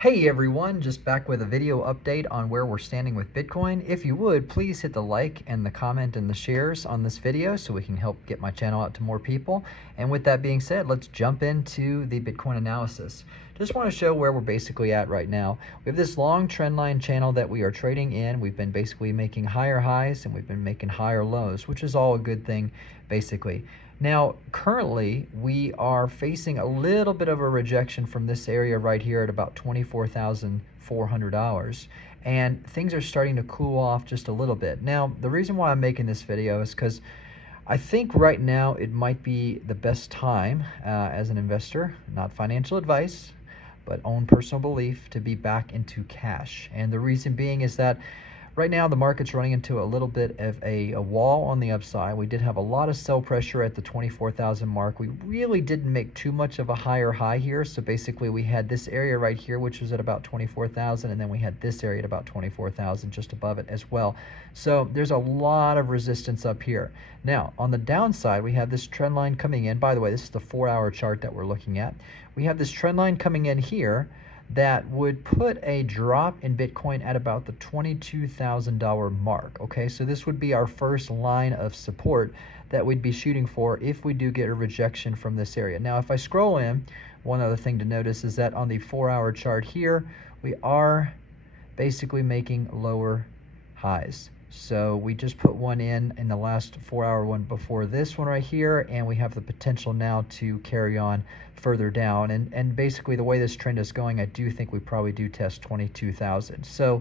Hey everyone, just back with a video update on where we're standing with Bitcoin. If you would, please hit the like and the comment and the shares on this video so we can help get my channel out to more people. And with that being said, let's jump into the Bitcoin analysis. Just want to show where we're basically at right now. We have this long trend line channel that we are trading in. We've been basically making higher highs and we've been making higher lows, which is all a good thing basically. Now, currently, we are facing a little bit of a rejection from this area right here at about $24,400, and things are starting to cool off just a little bit. Now, the reason why I'm making this video is because I think right now it might be the best time as an investor, not financial advice, but own personal belief, to be back into cash. And the reason being is that right now the market's running into a little bit of a wall on the upside. We did have a lot of sell pressure at the 24,000 mark. We really didn't make too much of a higher high here. So basically we had this area right here, which was at about 24,000, and then we had this area at about 24,000 just above it as well. So there's a lot of resistance up here. Now on the downside, we have this trend line coming in. By the way, this is the 4-hour chart that we're looking at. We have this trend line coming in here that would put a drop in Bitcoin at about the $22,000 mark. Okay, so this would be our first line of support that we'd be shooting for if we do get a rejection from this area. Now, if I scroll in, one other thing to notice is that on the 4-hour chart here, we are basically making lower highs. So we just put one in the last 4-hour one before this one right here, and we have the potential now to carry on further down. And basically the way this trend is going, I do think we probably do test 22,000. So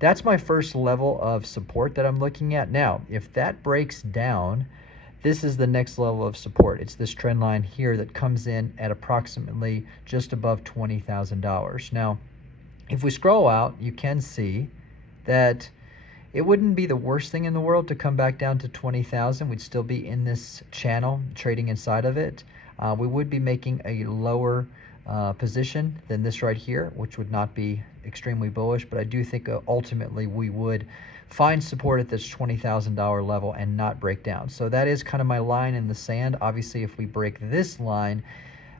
that's my first level of support that I'm looking at. Now, if that breaks down, this is the next level of support. It's this trend line here that comes in at approximately just above $20,000. Now, if we scroll out, you can see that it wouldn't be the worst thing in the world to come back down to 20,000. We'd still be in this channel trading inside of it. We would be making a lower position than this right here, which would not be extremely bullish, but I do think ultimately we would find support at this $20,000 level and not break down. So that is kind of my line in the sand. Obviously, if we break this line,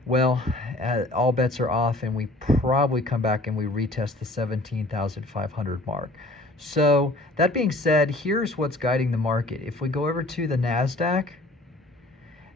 well, all bets are off and we probably come back and we retest the 17,500 mark. So that being said, here's what's guiding the market. If we go over to the NASDAQ,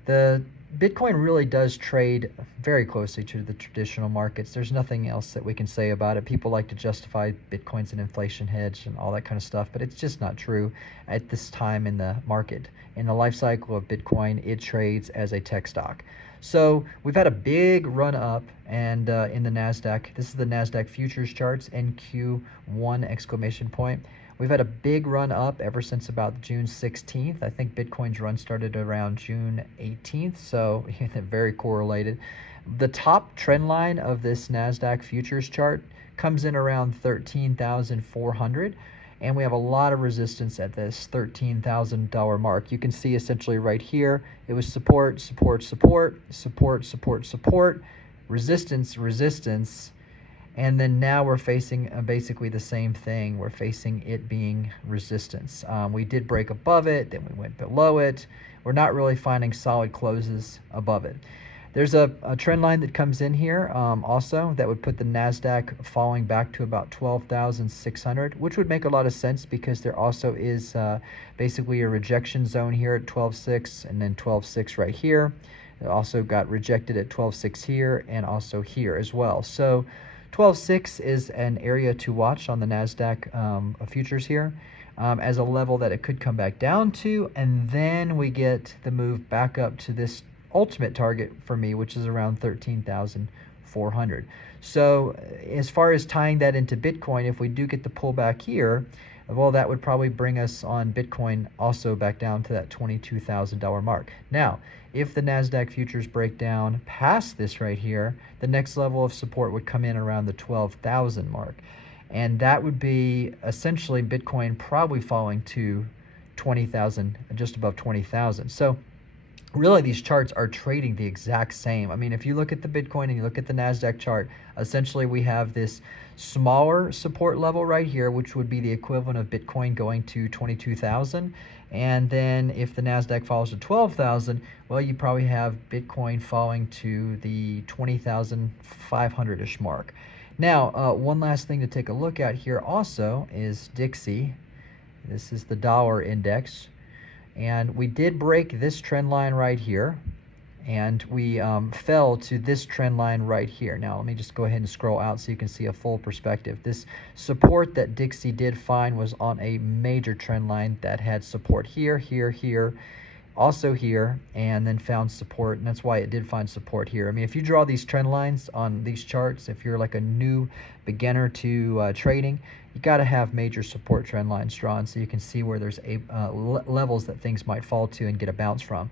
the Bitcoin really does trade very closely to the traditional markets. There's nothing else that we can say about it. People like to justify Bitcoin's an inflation hedge and all that kind of stuff, but it's just not true at this time in the market. In the life cycle of Bitcoin, it trades as a tech stock. So we've had a big run up, and in the NASDAQ, this is the NASDAQ futures charts, NQ1 exclamation point. We've had a big run up ever since about June 16th. I think Bitcoin's run started around June 18th, so very correlated. The top trend line of this NASDAQ futures chart comes in around 13,400. And we have a lot of resistance at this $13,000 mark. You can see essentially right here, it was support, support, support, support, support, support, resistance, resistance, and then now we're facing basically the same thing. We're facing it being resistance. We did break above it, then we went below it. We're not really finding solid closes above it. There's a trend line that comes in here also that would put the NASDAQ falling back to about 12,600, which would make a lot of sense because there also is basically a rejection zone here at 12.6 and then 12.6 right here. It also got rejected at 12.6 here and also here as well. So 12.6 is an area to watch on the NASDAQ futures here. As a level that it could come back down to, and then we get the move back up to this ultimate target for me, which is around 13,400. So as far as tying that into Bitcoin, if we do get the pullback here, well, that would probably bring us on Bitcoin also back down to that $22,000 mark. Now, if the NASDAQ futures break down past this right here, the next level of support would come in around the 12,000 mark. And that would be essentially Bitcoin probably falling to 20,000, just above 20,000. So really these charts are trading the exact same. I mean, if you look at the Bitcoin and you look at the NASDAQ chart, essentially we have this smaller support level right here, which would be the equivalent of Bitcoin going to 22,000. And then if the NASDAQ falls to 12,000, well, you probably have Bitcoin falling to the 20,500-ish mark. Now, one last thing to take a look at here also is Dixie. This is the dollar index. And we did break this trend line right here. And we fell to this trend line right here. Now, let me just go ahead and scroll out so you can see a full perspective. This support that Dixie did find was on a major trend line that had support here, here, here, also here, and then found support, and that's why it did find support here. I mean, if you draw these trend lines on these charts, if you're like a new beginner to trading, you got to have major support trend lines drawn so you can see where there's levels that things might fall to and get a bounce from.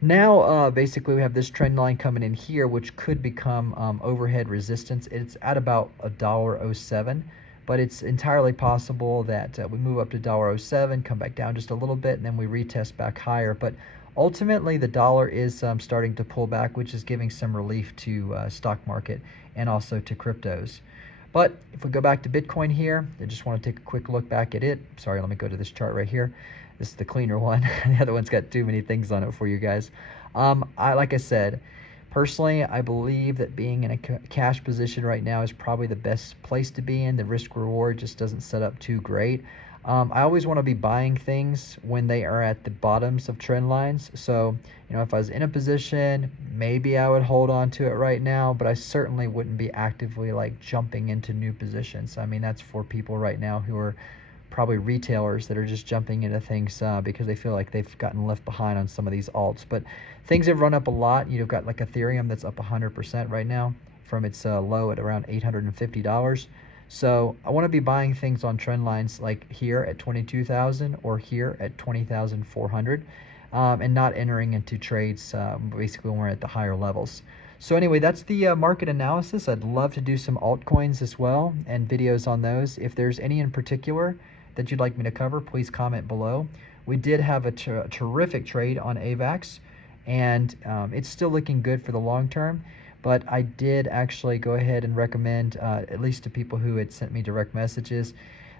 Now, basically, we have this trend line coming in here, which could become overhead resistance. It's at about $1.07, but it's entirely possible that we move up to $1.07, come back down just a little bit, and then we retest back higher. But ultimately, the dollar is starting to pull back, which is giving some relief to stock market and also to cryptos. But if we go back to Bitcoin here, I just want to take a quick look back at it. Sorry, let me go to this chart right here. This is the cleaner one. The other one's got too many things on it for you guys. Like I said, personally, I believe that being in a cash position right now is probably the best place to be in. The risk reward just doesn't set up too great. I always want to be buying things when they are at the bottoms of trend lines. So, if I was in a position, maybe I would hold on to it right now, but I certainly wouldn't be actively like jumping into new positions. I mean, that's for people right now who are probably retailers that are just jumping into things because they feel like they've gotten left behind on some of these alts. But things have run up a lot. You've got like Ethereum that's up 100% right now from its low at around $850. So I want to be buying things on trend lines like here at 22,000 or here at 20,400, and not entering into trades basically when we're at the higher levels. So anyway, that's the market analysis. I'd love to do some altcoins as well and videos on those. If there's any in particular that you'd like me to cover, please comment below. We did have a terrific trade on AVAX, and it's still looking good for the long term. But I did actually go ahead and recommend, at least to people who had sent me direct messages,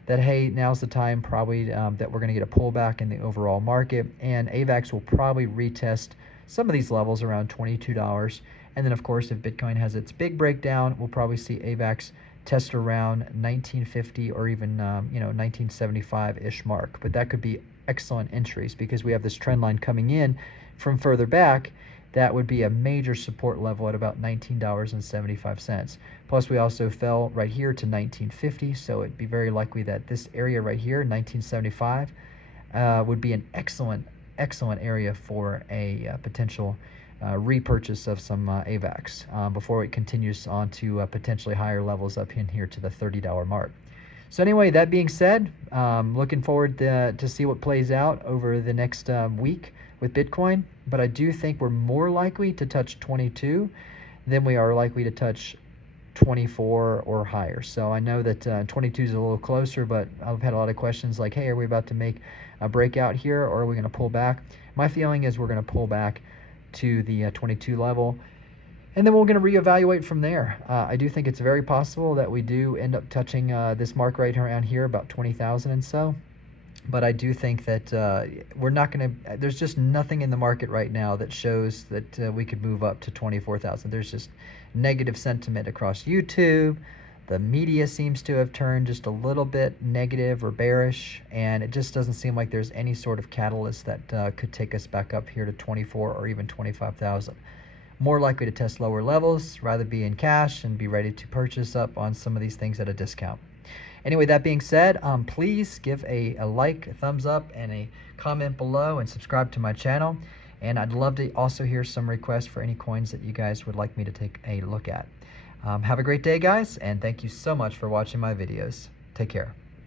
that, hey, now's the time probably that we're going to get a pullback in the overall market, and AVAX will probably retest some of these levels around $22. And then, of course, if Bitcoin has its big breakdown, we'll probably see AVAX test around 1950 or even 1975-ish mark. But that could be excellent entries because we have this trend line coming in from further back. That would be a major support level at about $19.75. Plus, we also fell right here to 1950, so it'd be very likely that this area right here, 1975, would be an excellent area for a potential repurchase of some AVAX before it continues on to potentially higher levels up in here to the $30 mark. So anyway, that being said, looking forward to see what plays out over the next week with Bitcoin, but I do think we're more likely to touch 22 than we are likely to touch 24 or higher. So I know that 22 is a little closer, but I've had a lot of questions like, hey, are we about to make a breakout here, or are we going to pull back? My feeling is we're going to pull back to the 22 level, and then we're going to reevaluate from there. I do think it's very possible that we do end up touching this mark right around here, about 20,000 and so. But I do think that we're not going to, there's just nothing in the market right now that shows that we could move up to 24,000. There's just negative sentiment across YouTube. The media seems to have turned just a little bit negative or bearish, and it just doesn't seem like there's any sort of catalyst that could take us back up here to 24 or even 25,000. More likely to test lower levels, rather be in cash and be ready to purchase up on some of these things at a discount. Anyway, that being said, please give a like, a thumbs up, and a comment below, and subscribe to my channel. And I'd love to also hear some requests for any coins that you guys would like me to take a look at. Have a great day, guys, and thank you so much for watching my videos. Take care.